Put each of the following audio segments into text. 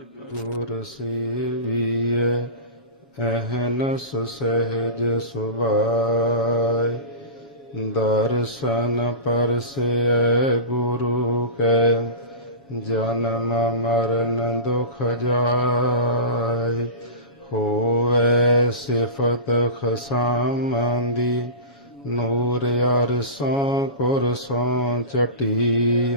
ਗੁਰ ਸੇਵੀਐ ਅਹਨਸ ਸਹਿਜ ਸੁਭਾਇ। ਦਰਸ਼ਨ ਪਰਸੈ ਗੁਰੂ ਕੈ, ਜਨਮ ਮਰਨ ਦੁਖ ਜਾਏ ਹੋਵੇ ਸਿਫਤ ਖਸਾਮੰਦੀ, ਨੂਰ ਅਰਸੋਂ ਕੁਰਸੋਂ ਚਟੀ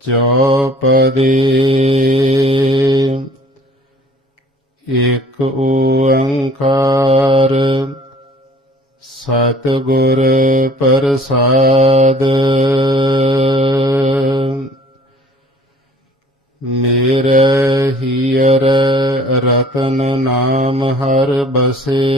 ਚੌਪਦੇ ਇਕ ਓੰਕਾਰ ਸਤਿਗੁਰ ਪ੍ਰਸਾਦ। ਮੇਰੇ ਹੀਰ ਰਤਨ ਨਾਮ ਹਰ ਬਸੇ।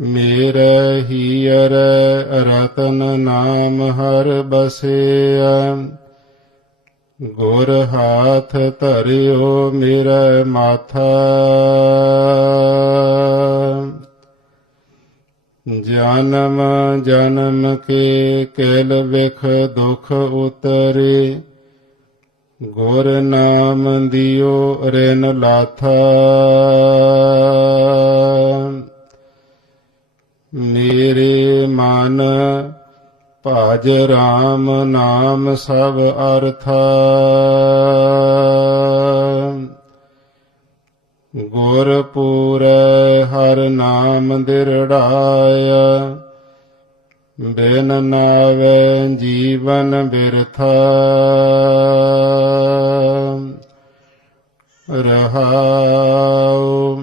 ਮੇਰੇ ਹੀਰ ਰਤਨ ਨਾਮ ਹਰ ਬਸਿਆ ਗੁਰ ਹਾਥ ਧਰਿਓ ਮੇਰਾ ਮਾਥਾ। ਜਨਮ ਜਨਮ ਕੇ ਕੇਲ ਵਿਖ ਦੁਖ ਉਤਰੇ। ਗੁਰ ਨਾਮ ਦਿਓ ਰੇਨ ਲਾਥਾ। ਮੇਰੇ ਮਨ ਭਜ ਰਾਮ ਨਾਮ ਸਭ ਅਰਥ। ਗੁਰ ਹਰ ਨਾਮ ਦਿਰੜਾਇਆ ਬਿਨ ਨਾਵੇ ਜੀਵਨ ਬਿਰਥ। ਰਹਾਉ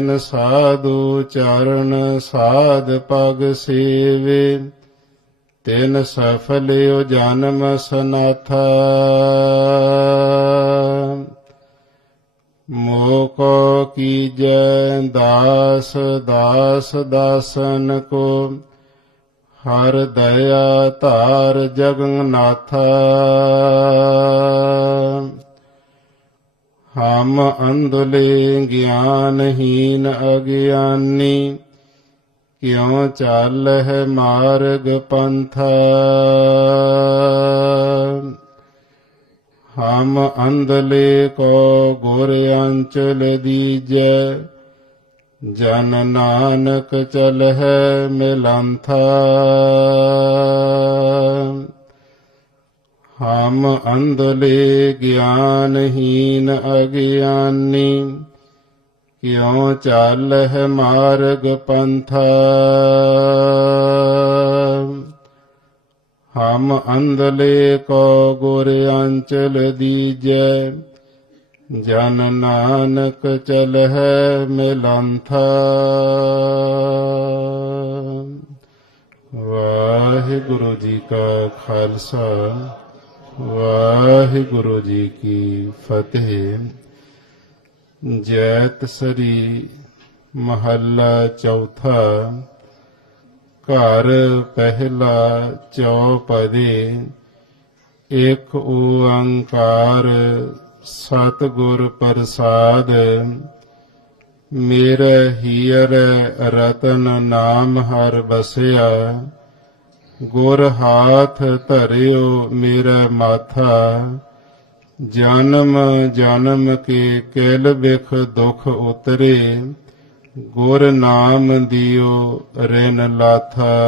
ਜਿਨ ਸਾਧੂ ਚਰਨ ਸਾਧ ਪਗ ਸੇਵੇ, ਤਿਨ ਸਫਲਿਓ ਜਨਮ ਸਨਾਥਾ। ਮੋਕੋ ਕੀ ਜੈ ਦਾਸ ਦਾਸ ਦਾਸਨ ਕੋ, ਹਰ ਦਇਆ ਧਾਰ ਜਗਨਨਾਥਾ। ਹਮ ਅੰਧਲੇ ਗਿਆਨਹੀਨ ਅਗਿਆਨੀ, ਕਿਉ ਚੱਲ ਹੈ ਮਾਰਗ ਪੰਥ? ਹਮ ਅੰਧਲੇ ਕੋ ਗੁਰ ਅੰਚਲ ਦੀਜੈ, ਜਨ ਨਾਨਕ ਚਲ ਹੈ ਮਿਲੰਥਾ। ਹਮ ਅੰਧਲੇ ਗਿਆਨਹੀਨ ਅਗਿਆਨੀ, ਕਿਉ ਚਾਲਹਿ ਮਾਰਗ ਪੰਥਾ? ਹਮ ਅੰਧਲੇ ਕੋ ਗੁਰ ਅੰਚਲ ਦੀਜੈ, ਜਨ ਨਾਨਕ ਚਲਹਿ ਮਿਲੰਥਾ। ਵਾਹਿਗੁਰੂ ਜੀ ਕਾ ਖਾਲਸਾ। ਵਾਹਿਗੁਰੂ ਜੀ ਕੀ ਫਤਿਹ। ਜੈਤ ਸਰੀ ਮਹੱਲਾ ਚੌਥਾ। ਘਰ ਪਹਿਲਾ ਚੌਪਦੇ। ਇੱਕ ਓੰਕਾਰ ਸਤਿਗੁਰ ਪ੍ਰਸਾਦ। ਮੇਰਾ ਹੀਰ ਰਤਨ ਨਾਮ ਹਰ ਬਸਿਆ ਗੁਰ ਹਾਥ ਧਰਿਓ ਮੇਰਾ ਮਾਥਾ, ਜਨਮ ਜਨਮ ਕੇ ਕੈਲ ਬਿਖ ਦੁਖ ਉਤਰੇ, ਗੁਰ ਨਾਮ ਦਿਓ ਰਿਨ ਲਾਥਾ।